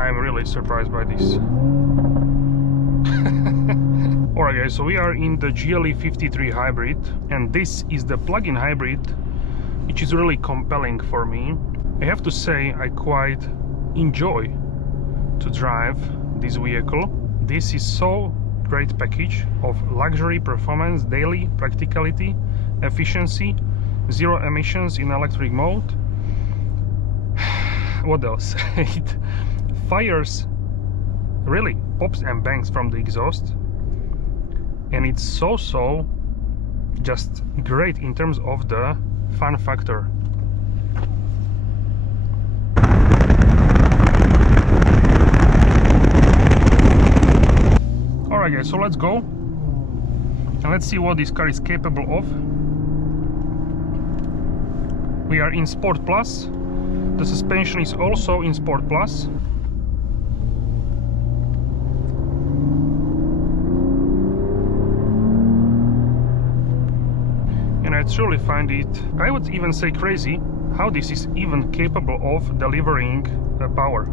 I'm really surprised by this. Alright guys, so we are in the GLE 53 hybrid, and this is the plug-in hybrid, which is really compelling for me. I have to say I quite enjoy to drive this vehicle. This is so great package of luxury, performance, daily practicality, efficiency, zero emissions in electric mode. What else? It fires, really pops and bangs from the exhaust, and it's so just great in terms of the fun factor. Alright guys, so let's go and let's see what this car is capable of. We are in Sport Plus. The suspension is also in Sport Plus. And I truly find it, I would even say crazy, how this is even capable of delivering power.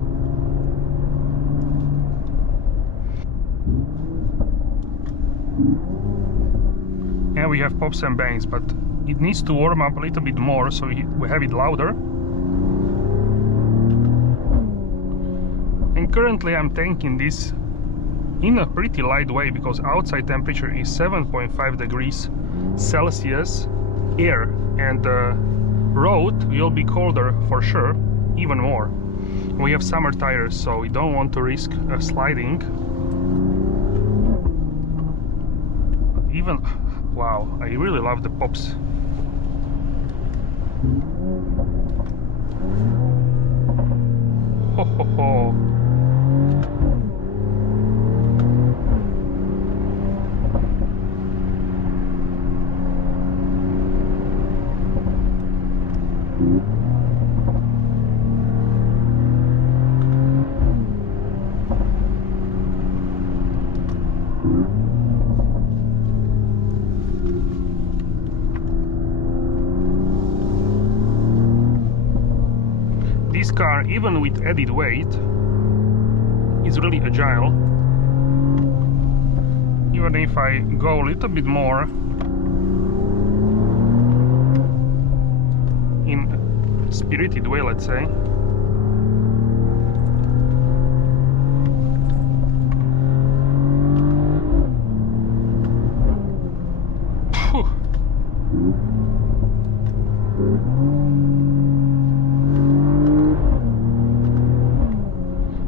And we have pops and bangs, but it needs to warm up a little bit more, so we have it louder. And currently I'm tanking this in a pretty light way, because outside temperature is 7.5 degrees Celsius air, and the road will be colder for sure, even more. We have summer tires, so we don't want to risk sliding. But even, wow, I really love the pops. Ho ho ho. This car, even with added weight, is really agile. Even if I go a little bit more in a spirited way, let's say. Phew.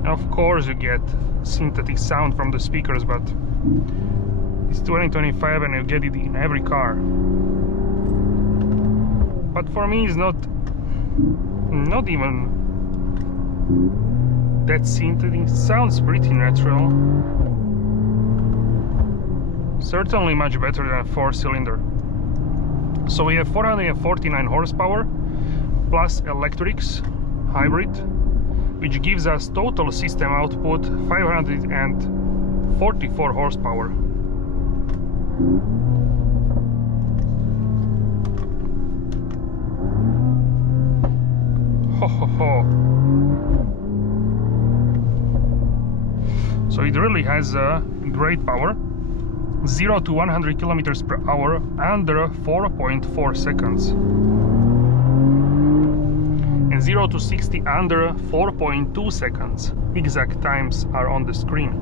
Of course you get synthetic sound from the speakers, but it's 2025 and you get it in every car. But for me it's not even that synthetic. It sounds pretty natural. Certainly much better than a 4-cylinder. So we have 449 horsepower plus electrics hybrid, which gives us total system output 544 horsepower. Ho ho ho. So it really has a great power. 0 to 100 kilometers per hour under 4.4 seconds. 0 to 60 under 4.2 seconds. Exact times are on the screen.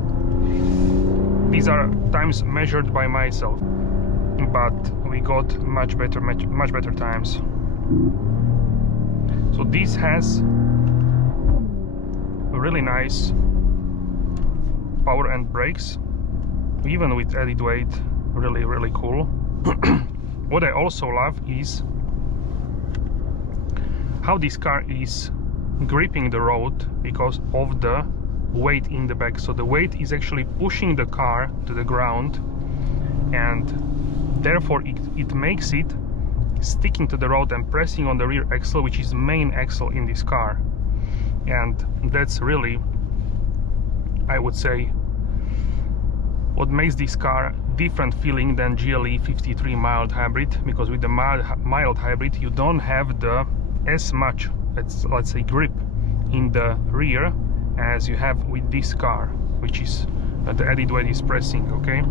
These are times measured by myself, but we got much better times. So this has a really nice power and brakes, even with added weight. Really cool. What I also love is how this car is gripping the road because of the weight in the back. So the weight is actually pushing the car to the ground, and therefore it makes it sticking to the road and pressing on the rear axle, which is main axle in this car. And that's really, I would say, what makes this car different feeling than GLE 53 mild hybrid, because with the mild hybrid you don't have the as much, let's say, grip in the rear, as you have with this car, which is the added weight is pressing. Okay,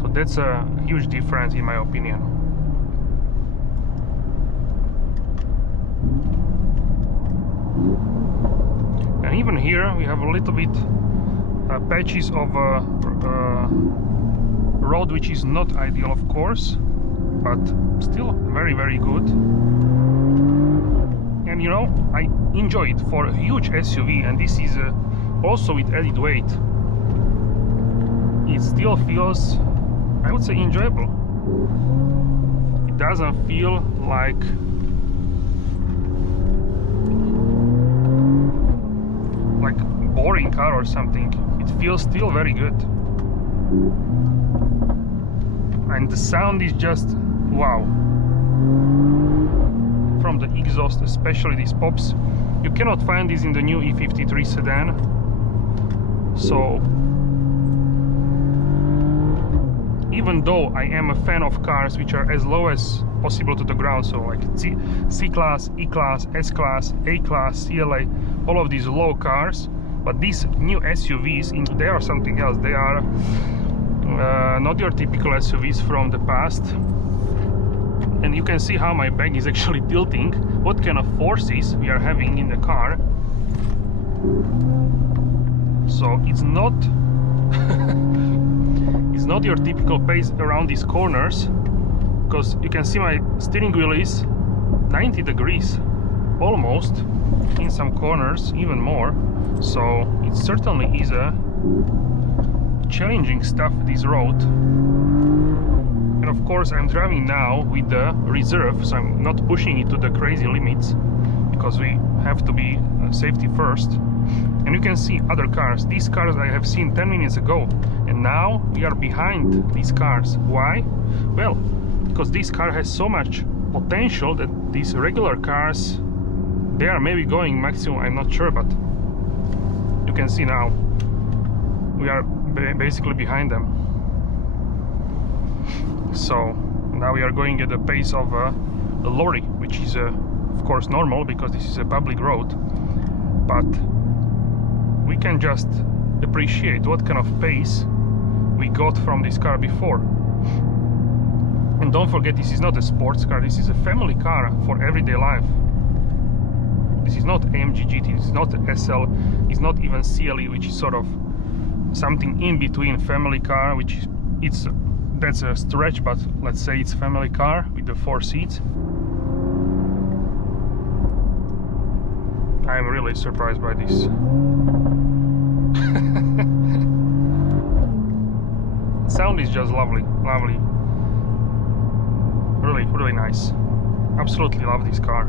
so that's a huge difference in my opinion. And even here we have a little bit patches of road which is not ideal, of course, but still very, very good. And you know, I enjoy it for a huge SUV, and this is also with added weight. It still feels, I would say, enjoyable. It doesn't feel like boring car or something. It feels still very good, and the sound is just wow. From the exhaust, especially these pops, you cannot find this in the new E53 sedan. So even though I am a fan of cars which are as low as possible to the ground, so like C-Class, E-Class, S-Class, A-Class, CLA, all of these low cars, but these new SUVs, they are something else. They are not your typical SUVs from the past. And you can see how my bag is actually tilting, what kind of forces we are having in the car. So it's not it's not your typical pace around these corners, because you can see my steering wheel is 90 degrees almost, in some corners even more. So it certainly is a challenging stuff, this road. And of course I'm driving now with the reserve, so I'm not pushing it to the crazy limits, because we have to be safety first. And you can see other cars. These cars I have seen 10 minutes ago, and now we are behind these cars. Why? Well, because this car has so much potential that these regular cars, they are maybe going maximum, I'm not sure, but you can see now we are basically behind them. So now we are going at the pace of a lorry, which is of course normal, because this is a public road, but we can just appreciate what kind of pace we got from this car before. And don't forget, this is not a sports car, this is a family car for everyday life. This is not AMG GT, it's not SL, it's not even CLE, which is sort of something in between family car, which is, that's a stretch, but let's say it's family car with the 4 seats. I'm really surprised by this. Sound is just lovely, lovely. Really, really nice. Absolutely love this car.